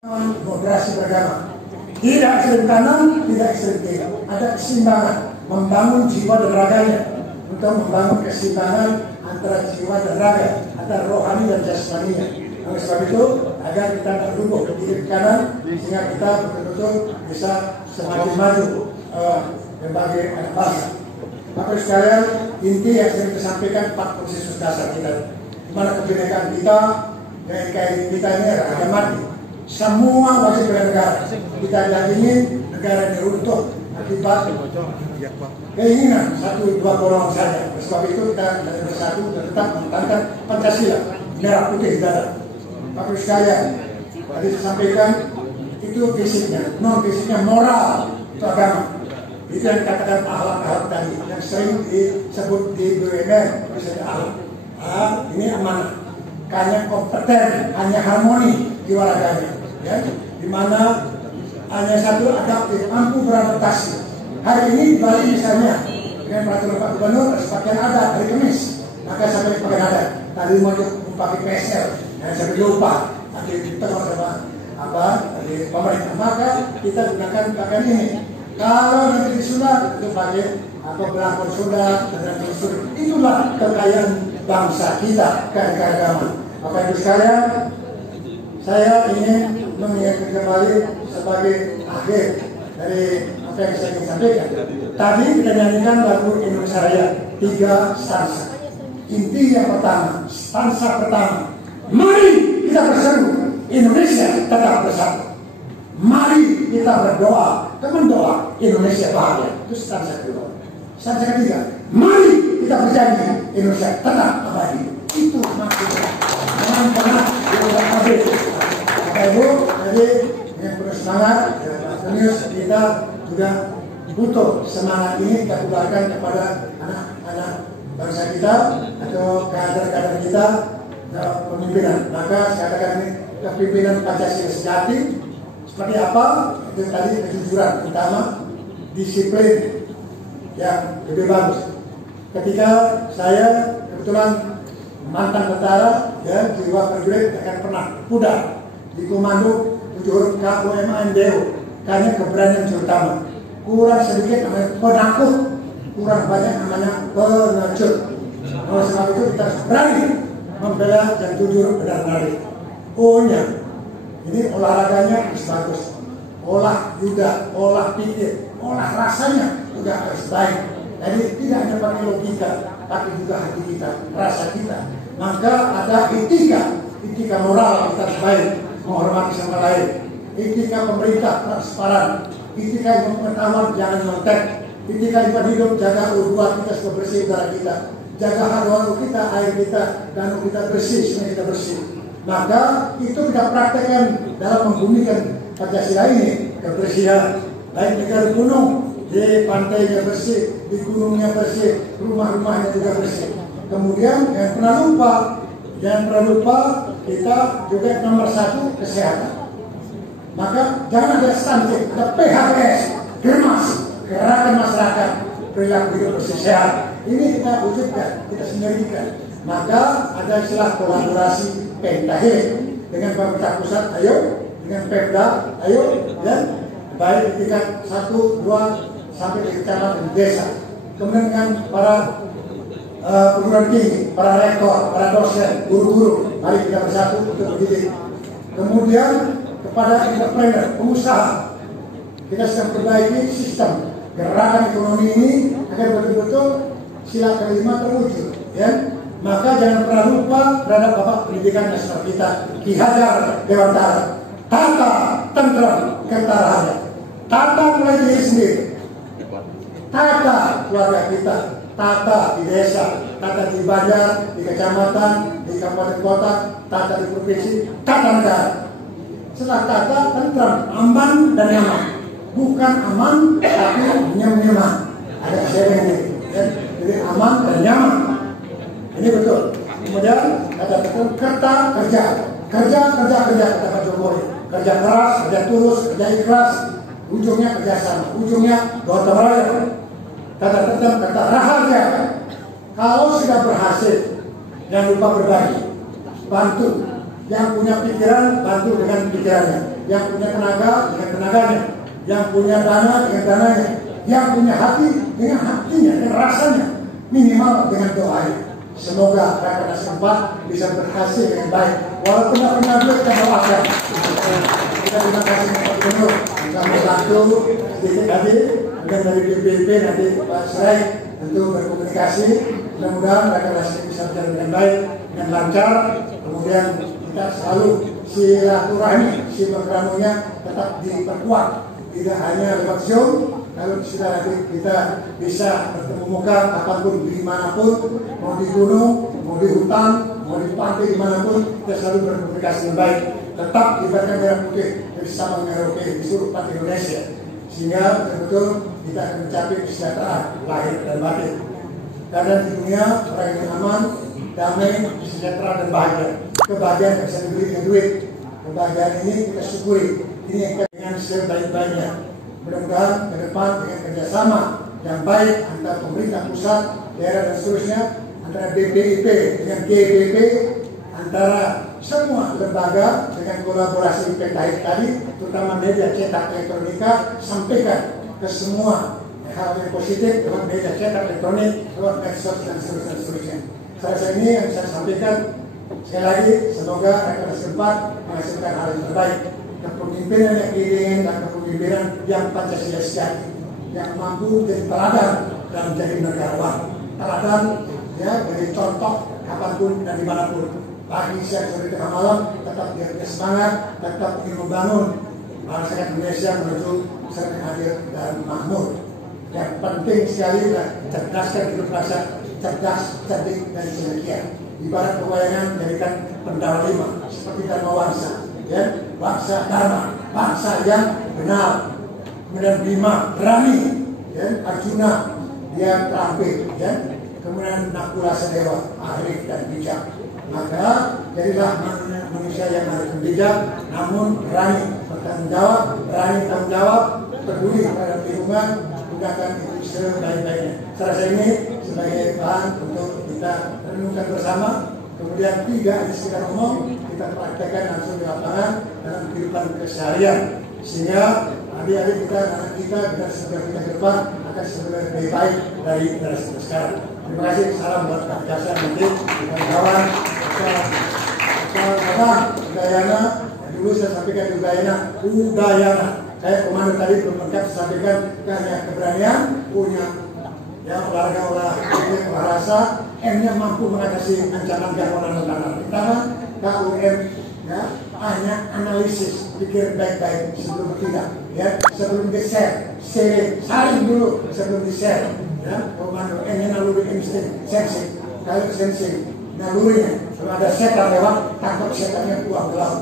Moderasi beragama, tidak ekstrem kanan, tidak ekstrem kiri, ada keseimbangan, membangun jiwa dan raganya, untuk membangun keseimbangan antara jiwa dan raga, antara rohani dan jasmaninya. Oleh sebab itu, agar kita terhubung ke kiri kanan, sehingga kita betul-betul bisa semakin maju berbagai anak bangsa. Bapak sekalian, inti yang sering disampaikan 4 konsensus dasar kita, di mana kebinekaan kita, NKRI kita ini adalah mati. Semua wajib bernegara. Kita tidak ingin negara ini runtuh akibat keinginan 1-2 golongan saja. Sebab itu kita bersatu dan tetap mempertahankan Pancasila, merah putih dada. Bapak sekalian, tadi saya sampaikan itu fisiknya, non fisiknya moral itu agama. Itu yang dikatakan akhlak tadi, yang sering disebut di BUMN, misalnya akhlak. Ini amanah, hanya kompeten, hanya harmoni jiwa raganya. Ya, di mana hanya satu adaptif, mampu beradaptasi. Hari ini di Bali misalnya dengan peraturan Pak Gubernur sepakaian adat hari Kamis, maka sampai pakaian adat. Tadi mau pakai PSL, dan sampai lupa nanti ditolong sama dari pemerintah. Maka kita gunakan pakaian ini. Kalau nanti disunat itu pakai belangkon sunat dan lain-lain. Itulah kekayaan bangsa kita, keanekaragaman. Bapak Ibu sekalian, saya ingin mengingatkan kembali sebagai akhir dari apa yang saya ingin sampaikan. Tadi kita nyanyikan lagu Indonesia Raya 3 stansa. Inti yang pertama, stansa pertama, mari kita berseru Indonesia tetap bersatu. Mari kita berdoa, mendoa Indonesia bahagia. Itu stansa kedua. Stansa ketiga, mari kita berjanji Indonesia tetap abadi. Itu maksudnya. Jangan pernah diulang habis. Bapak Ibu, jadi dengan penuh semangat, kita juga butuh semangat ini kita tularkan kepada anak-anak bangsa kita atau kader-kader kita pemimpinan. Maka saya katakan ini kepemimpinan Pancasila sejati seperti apa? Itu tadi kejujuran, pertama disiplin yang lebih bagus. Ketika saya kebetulan mantan tentara, ya, jiwa prajurit akan pernah pudar di komando 7 huruf KOMANDO, karena keberanian terutama. Kurang sedikit namanya penakut, kurang banyak namanya pengecut. Oleh sebab itu kita berani membela dan jujur benar-benar. O-nya, ini olahraganya harus bagus, olah yuda, olah pikir, olah rasanya juga harus baik. Jadi tidak hanya pakai logika, tapi juga hati kita, rasa kita. Maka ada etika moral kita harus baik, menghormati sama lain. Etika pemerintah transparan, etika yang pertama jangan nyontek, etika yang hidup jaga urban kita supaya bersih udara kita, jaga haluan kita, air kita, danau kita bersih, sungai kita bersih. Maka itu kita praktekkan dalam membumikan Pancasila ini, kebersihan, baik negara gunung, di pantainya bersih, di gunungnya bersih, rumah-rumahnya juga bersih. Kemudian jangan pernah lupa kita juga nomor 1 kesehatan. Maka jangan ada stunting, ada PHBS, Germas, gerakan masyarakat perilaku hidup bersih sehat. Ini kita wujudkan, kita sendirikan. Maka ada istilah kolaborasi Pentahil dengan pemerintah pusat, ayo, dengan Pemda, ayo, dan baik di tingkat 1, 2 sampai di kecamatan desa. Kemudian dengan para perguruan tinggi, para rektor, para dosen, guru-guru, mari kita bersatu untuk mendidik. Kemudian kepada entrepreneur, pengusaha, kita sedang perbaiki sistem gerakan ekonomi ini agar betul-betul sila kelima terwujud. Ya, maka jangan pernah lupa terhadap Bapak Pendidikan Nasional kita, Ki Hajar Dewantara. Tata tentrem ketarahannya, tata mulai diri sendiri, tata keluarga kita, tata di desa, tata di badan, di kecamatan, di kabupaten kota, tata di provinsi, tata negara. Setelah tata, tentram, aman dan nyaman. Bukan aman, tapi nyaman. Ada kejadian ini. Jadi aman dan nyaman. Ini betul. Kemudian kata tentram, kerja. Kerja, kata Pak Jokowi. Kerja keras, kerja tulus, kerja ikhlas. Ujungnya kerjasama, ujungnya gotong royong. Kata tentram, kata rahasia. Kalau sudah berhasil, jangan lupa berbagi, bantu. Yang punya pikiran, bantu dengan pikirannya. yang punya tenaga dengan tenaganya, yang punya dana dengan dananya, yang punya hati dengan hatinya, dengan rasanya, minimal dengan doanya. Semoga Rakernas keempat bisa berhasil dengan baik. Walaupun tidak punya duit, kita doakan. Kita terima kasih Pak Gubernur kami bantu sedikit tadi, dan dari BPP nanti Pak Serai tentu berkomunikasi. Mudah-mudahan Rakernas ini bisa berjalan dengan baik, dengan lancar. Kemudian kita selalu silaturahmi, silaturahminya tetap diperkuat, tidak hanya lewat Zoom. Kalau sudah nanti kita bisa bertemu muka apapun dimanapun, mau di gunung, mau di hutan, mau di pantai dimanapun, kita selalu berkomunikasi dengan baik. Tetap ibaratkan merah putih bersama Merauke di seluruh tempat Indonesia, sehingga betul-betul kita akan mencapai kesejahteraan lahir dan batin. Karena di dunia orang yang aman, damai, sejahtera dan bahagia. Kebahagiaan yang bisa dibeli dengan duit. Kebahagiaan ini kita syukuri. Ini yang kita dengan sebaik-baiknya. Mudah-mudahan ke depan dengan kerjasama yang baik antara pemerintah pusat, daerah dan seterusnya, antara BPIP dengan GBP, antara semua lembaga dengan kolaborasi PKI tadi, terutama media cetak elektronika, sampaikan ke semua hal yang positif lewat media cetak elektronik, lewat medsos dan seterusnya. Saya ini yang saya sampaikan. Sekali lagi, semoga Rakernas keempat menghasilkan hal yang terbaik. Kepemimpinan yang ingin dan kepemimpinan yang Pancasila sejati, yang mampu menjadi teladan dan menjadi negarawan. Teladan ya, menjadi contoh kapanpun dan dimanapun. Pagi, siang, sore, tengah malam, tetap dia punya semangat, tetap ingin membangun masyarakat Indonesia menuju masyarakat adil dan makmur. Yang penting sekali adalah cerdaskan hidup rasa, cerdas, cerdik, dan cendekia. Ibarat pewayangan menjadikan Pendawa lima seperti Dharma Wangsa, ya, bangsa Dharma, bangsa yang benar. Kemudian Bima berani, ya, Arjuna dia terampil, ya. Kemudian Nakula Sadewa arif dan bijak. Maka jadilah manusia yang arif dan bijak, namun berani bertanggung jawab, berani tanggung jawab, peduli terhadap lingkungan, gunakan itu sebaik-baiknya. Saya rasa ini sebagai bahan untuk kita renungkan bersama. Kemudian tidak hanya sekedar ngomong, kita praktekkan langsung di lapangan dalam kehidupan keseharian, sehingga adik-adik kita, anak kita, generasi kita ke depan akan lebih baik dari generasi kita sekarang. Terima kasih. Salam buat Pak Jasa nanti kawan-kawan. Udayana, dulu saya sampaikan Udayana. Saya komando tadi belum lengkap sampaikan hanya keberanian, punya ya olahraga rasa, M-nya mampu mengatasi ancaman gangguan dan pertama KUM ya, hanya analisis, pikir baik-baik sebelum tidak, ya, sebelum di-share, saring dulu sebelum di-share, ya, komando N-nya naluri insting, sensing, kalau sensing, nalurinya, kalau ada setan lewat, tangkap setannya buang ke laut.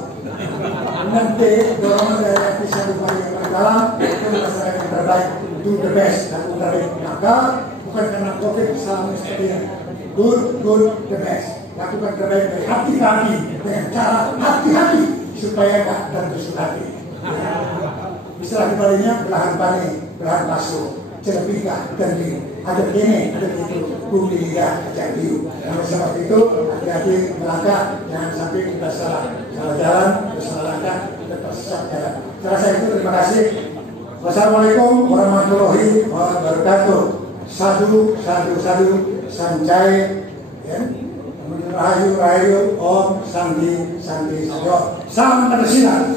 Nanti dorongan dari aktivitas upaya yang paling dalam itu masyarakat yang terbaik, do the best dan terbaik. Maka bukan karena COVID selama seperti ini, good the best. Lakukan terbaik dari hati ke hati dengan cara hati-hati supaya gak tertusuk hati. Istilah kembalinya belahan pani, belahan basuh, celebika dan biru. Ada begini, ada begitu, bumi liga jadi. Yang seperti itu, hati-hati melangkah, jangan sampai kita salah jalan, salah langkah, kita tersesat jalan. Saya rasa itu, terima kasih. Wassalamualaikum warahmatullahi wabarakatuh. Sadu, sancai, ya. Rahayu, Om, Santi, Sadyo. Salam Pancasila.